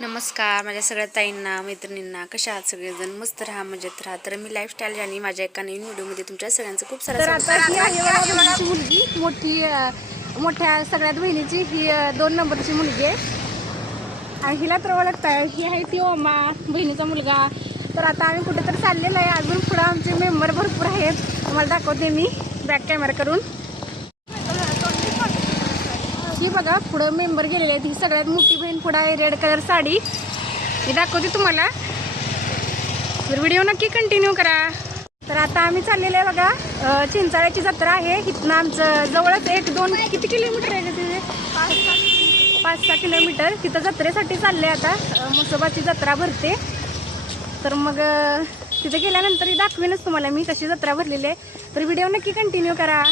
नमस्कार माझ्या सगळ्या ताईंना मैत्रिणींना. कशा आहात सगळेजण? मस्त राहा मजेत राहा. तर मी लाईफस्टाईल आणि माझ्या एका नवीन व्हिडिओमध्ये तुमच्या सगळ्यांचं खूप सारं मुलगी. मोठी मोठ्या सगळ्यात बहिणीची. ही दोन नंबरची मुलगी आहे. आणि हिला तर ओळखताय. ही आहे ती ओमा बहिणीचा मुलगा. तर आता आम्ही कुठेतरी चाललेलो आहे. अजून पुढं आमचे मेंबर भरपूर आहेत. तुम्हाला दाखवते मी बॅक कॅमेरा करून ही बघा पुढं मेंबर गेलेले आहेत. ही सगळ्यात मोठी बहीण पुढं आहे रेड कलर साडी. मी दाखवते तुम्हाला. तर व्हिडिओ नक्की कंटिन्यू करा. तर आता आम्ही चाललेलो आहे बघा चिंचाळ्याची जत्रा आहे. इथनं आमचं जवळच एक दोन किती किलोमीटर आहे तिथे? पाच सहा किलोमीटर. तिथं जत्रेसाठी चालले आता. मसोबाची जत्रा भरते. तर मग तिथे गेल्यानंतर दाखवेनच तुम्हाला मी कशी जत्रा भरलेली आहे. तर व्हिडिओ नक्की कंटिन्यू करा.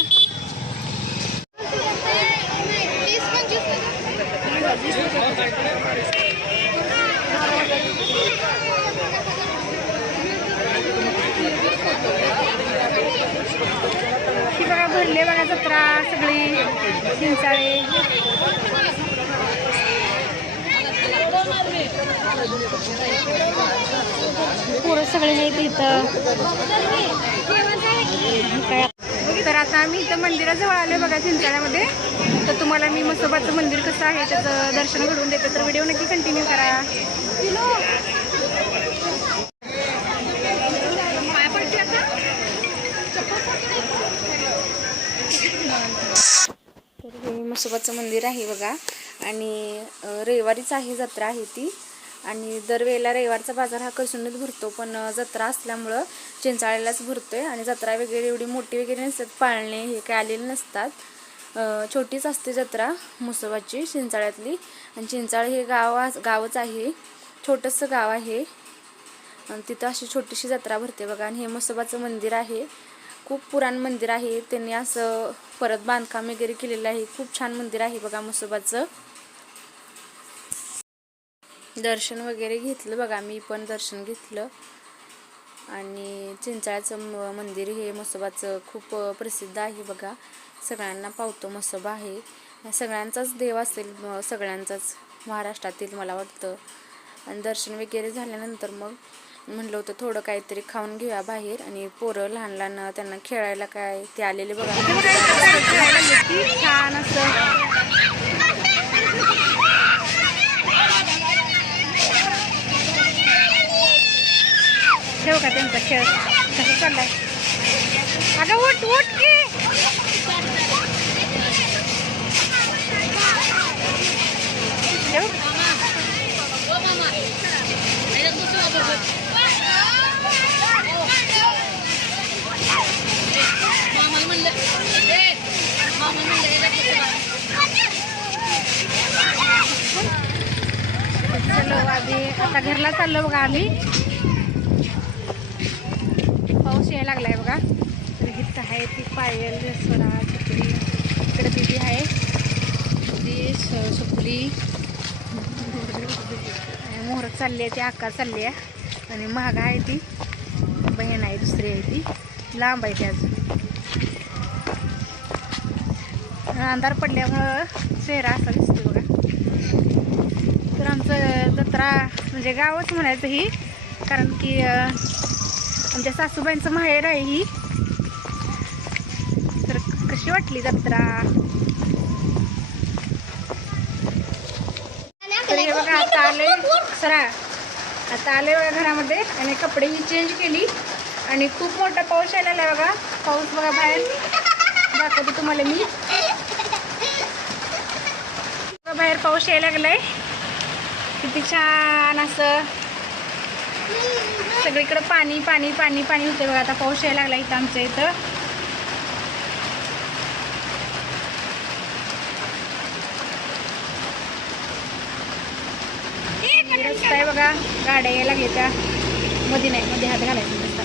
ही बघा भरले बघा जत्रा सगळी चिंचाळे पोरं सगळे आहेत इथं. काय तर आता आम्ही इथं मंदिराजवळ आलो बघा चिंचाळ्यामध्ये तर तुम्हाला मी मसोबाचं मंदिर कसं आहे त्याचं दर्शन घडवून देते तर व्हिडिओ नक्की कंटिन्यू करा. तर हे म्हसोबाचं मंदिर आहे बघा आणि रविवारीच आहे जत्रा आहे ती. आणि दरवेळेला रविवारचा बाजार हा कसूनच भरतो पण जत्रा असल्यामुळं चिंचाळ्यालाच भरतोय. आणि जत्रा वगैरे एवढी मोठी वगैरे नसतात पाळणे हे काय आलेले नसतात. छोटीच असते जत्रा म्हसोबाची चिंचाळ्यातली. आणि चिंचाळ हे गाव गावच आहे. छोटंसं गाव आहे. आणि तिथं अशी छोटीशी जत्रा भरते बघा. आणि हे मुसोबाचं मंदिर आहे. खूप पुराण मंदिर आहे. त्यांनी असं परत बांधकाम वगैरे केलेलं आहे. खूप छान मंदिर आहे बघा मुसोबाचं दर्शन वगैरे घेतलं बघा. मी पण दर्शन घेतलं. आणि चिंचाळ्याचं म- मंदिर हे म्हसोबाचं खूप प्रसिद्ध आहे बघा. सगळ्यांना पावतो म्हसोबा आहे. सगळ्यांचाच देव असेल सगळ्यांचाच महाराष्ट्रातील मला वाटतं. आणि दर्शन वगैरे झाल्यानंतर मग म्हणलं होतं थोडं काहीतरी खाऊन घेऊया बाहेर. आणि पोरं लहान लहान त्यांना खेळायला काय ते आलेले बघा खेळायला मिळते. छान असं ठेव का त्यांचा खेळ? कसं चाललाय. अगं उठ उठ की! ठेव. चलो आधी आता घरला चाललो बघा आम्ही. पाऊस यायला लागलाय बघा. तर हिथं आहे ती पायल स्वरा सुपली इकडे दिदी आहे. दिदी स- सुपली मोहर चालली आहे ती आका चालली आहे. आणि महाग आहे ती. बहीण आहे दुसरी आहे ती. लांब आहे ती अजून. अंधार पडल्यामुळं चेहरा असा दिसतो बघा. तर आमचं जत्रा म्हणजे गावच म्हणायचं ही कारण की आमच्या सासूबाईंचं माहेर आहे ही. तर कशी वाटली जत्रा? तर हे बघा आता आले सरा आता आले बघा घरामध्ये आणि कपडे ही चेंज केली. आणि खूप मोठा पाऊस आलेला आहे बघा. पाऊस बघा बाहेर. दाखवते तुम्हाला मी. बाहेर पाऊस यायला लागलाय. किती छान असं. सगळीकडे पाणी पाणी पाणी पाणी होते बघा. आता पाऊस यायला लागला इथं आमच्या इथं. रस्ता आहे बघा. गाड्या यायला लागल्या त्या. मध्ये नाही मध्ये हात घालायचा रस्ता.